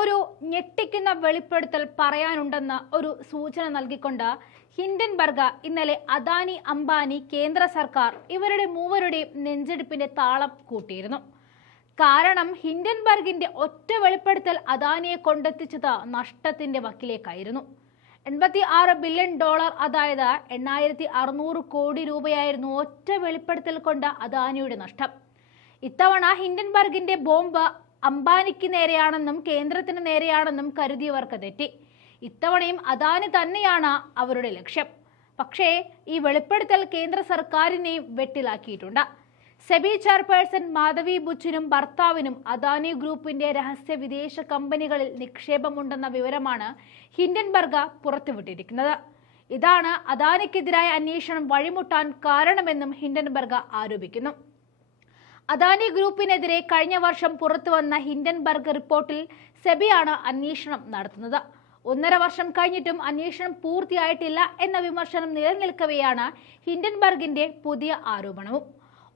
ഒരു ഞെട്ടിക്കുന്ന വെളിപ്പെടുത്തൽ പറയാനുണ്ടെന്ന് ഒരു സൂചന നൽകിക്കൊണ്ട് ഹിൻഡൻബർഗ് ഇന്നലെ അദാനി അംബാനി കേന്ദ്ര സർക്കാർ ഇവരുടെ മൂവരുടെയും നെഞ്ചെടുപ്പിന്റെ താളം കൂട്ടിയിരുന്നു. കാരണം ഹിൻഡൻബർഗിന്റെ ഒറ്റ വെളിപ്പെടുത്തൽ അദാനിയെ കൊണ്ടെത്തിച്ചത് നഷ്ടത്തിന്റെ വക്കിലേക്കായിരുന്നു. $86 ബില്യൺ, അതായത് 8600 കോടി രൂപയായിരുന്നു ഒറ്റ വെളിപ്പെടുത്തൽ കൊണ്ട് അദാനിയുടെ നഷ്ടം. ഇത്തവണ ഹിൻഡൻബർഗിന്റെ ബോംബ് അംബാനിക്ക് നേരെയാണെന്നും കേന്ദ്രത്തിന് നേരെയാണെന്നും കരുതിയവർക്ക് തെറ്റി. ഇത്തവണയും അദാനി തന്നെയാണ് അവരുടെ ലക്ഷ്യം. പക്ഷേ ഈ വെളിപ്പെടുത്തൽ കേന്ദ്ര സർക്കാരിനെയും വെട്ടിലാക്കിയിട്ടുണ്ട്. സെബി ചെയർപേഴ്സൺ മാധവി ബുച്ചിനും ഭർത്താവിനും അദാനി ഗ്രൂപ്പിന്റെ രഹസ്യ വിദേശ കമ്പനികളിൽ നിക്ഷേപമുണ്ടെന്ന വിവരമാണ് ഹിൻഡൻബർഗ് പുറത്തുവിട്ടിരിക്കുന്നത്. ഇതാണ് അദാനിക്കെതിരായ അന്വേഷണം വഴിമുട്ടാൻ കാരണമെന്നും ഹിൻഡൻബർഗ് ആരോപിക്കുന്നു. അദാനി ഗ്രൂപ്പിനെതിരെ കഴിഞ്ഞ വർഷം പുറത്തുവന്ന ഹിൻഡൻബർഗ് റിപ്പോർട്ടിൽ സെബിയാണ് അന്വേഷണം നടത്തുന്നത്. 1.5 വർഷം കഴിഞ്ഞിട്ടും അന്വേഷണം പൂർത്തിയായിട്ടില്ല എന്ന വിമർശനം നിലനിൽക്കവെയാണ് ഹിൻഡൻബർഗിന്റെ പുതിയ ആരോപണവും.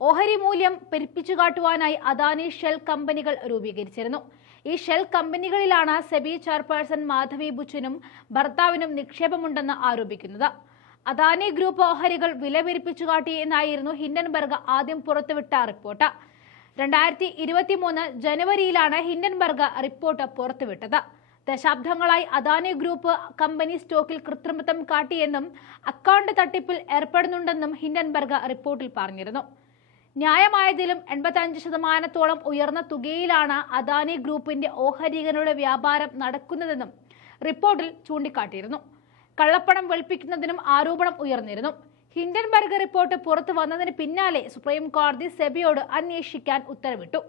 ഓഹരി മൂല്യം പെരുപ്പിച്ചുകാട്ടുവാനായി അദാനി ഷെൽ കമ്പനികൾ രൂപീകരിച്ചിരുന്നു. ഈ ഷെൽ കമ്പനികളിലാണ് സെബി ചെയർപേഴ്സൺ മാധവി ബുച്ചിനും ഭർത്താവിനും നിക്ഷേപമുണ്ടെന്ന് ആരോപിക്കുന്നത്. അദാനി ഗ്രൂപ്പ് ഓഹരികൾ വില പെരുപ്പിച്ചുകാട്ടി എന്നായിരുന്നു ഹിൻഡൻബർഗ് ആദ്യം പുറത്തുവിട്ട റിപ്പോർട്ട്. 2023 ജനുവരിയിലാണ് ഹിൻഡൻബർഗ് റിപ്പോർട്ട് പുറത്തുവിട്ടത്. ദശാബ്ദങ്ങളായി അദാനി ഗ്രൂപ്പ് കമ്പനി സ്റ്റോക്കിൽ കൃത്രിമത്വം കാട്ടിയെന്നും അക്കൗണ്ട് തട്ടിപ്പിൽ ഏർപ്പെടുന്നുണ്ടെന്നും ഹിൻഡൻബർഗ് റിപ്പോർട്ടിൽ പറഞ്ഞിരുന്നു. ന്യായമായതിലും 85% ഉയർന്ന തുകയിലാണ് അദാനി ഗ്രൂപ്പിന്റെ ഓഹരികളുടെ വ്യാപാരം നടക്കുന്നതെന്നും റിപ്പോർട്ടിൽ ചൂണ്ടിക്കാട്ടിയിരുന്നു. കള്ളപ്പണം വെളുപ്പിക്കുന്നതിനും ആരോപണം ഉയർന്നിരുന്നു. ഹിൻഡൻബർഗ് റിപ്പോർട്ട് പുറത്തു വന്നതിന് പിന്നാലെ സുപ്രീം കോടതി സെബിയോട് അന്വേഷിക്കാൻ ഉത്തരവിട്ടു.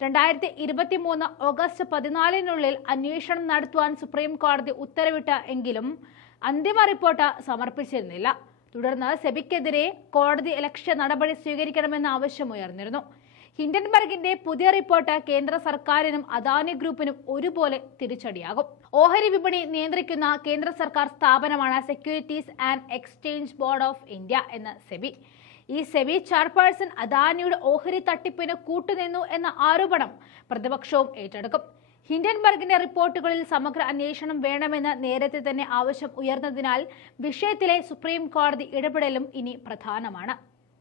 2023 ഓഗസ്റ്റ് 14 അന്വേഷണം നടത്തുവാൻ സുപ്രീം കോടതി ഉത്തരവിട്ട എങ്കിലും അന്തിമ റിപ്പോർട്ട് സമർപ്പിച്ചിരുന്നില്ല. തുടർന്ന് സെബിക്കെതിരെ കോടതി ലക്ഷ്യ നടപടി സ്വീകരിക്കണമെന്ന ആവശ്യമുയർന്നിരുന്നു. ഹിൻഡൻബർഗിന്റെ പുതിയ റിപ്പോർട്ട് കേന്ദ്ര സർക്കാരിനും അദാനി ഗ്രൂപ്പിനും ഒരുപോലെ തിരിച്ചടിയാകും. ഓഹരി വിപണി നിയന്ത്രിക്കുന്ന കേന്ദ്ര സർക്കാർ സ്ഥാപനമാണ് securities and exchange board of India എന്ന സെബി. ഈ സെബി ചെയർപേഴ്സൺ അദാനിയുടെ ഓഹരി തട്ടിപ്പിന് കൂട്ടുനിന്നു എന്ന ആരോപണം പ്രതിപക്ഷവും ഏറ്റെടുക്കും. ഹിൻഡൻബർഗിന്റെ റിപ്പോർട്ടുകളിൽ സമഗ്ര അന്വേഷണം വേണമെന്ന് നേരത്തെ തന്നെ ആവശ്യം ഉയർന്നതിനാൽ വിഷയത്തിലെ സുപ്രീം കോടതി ഇടപെടലും ഇനി പ്രധാനമാണ്.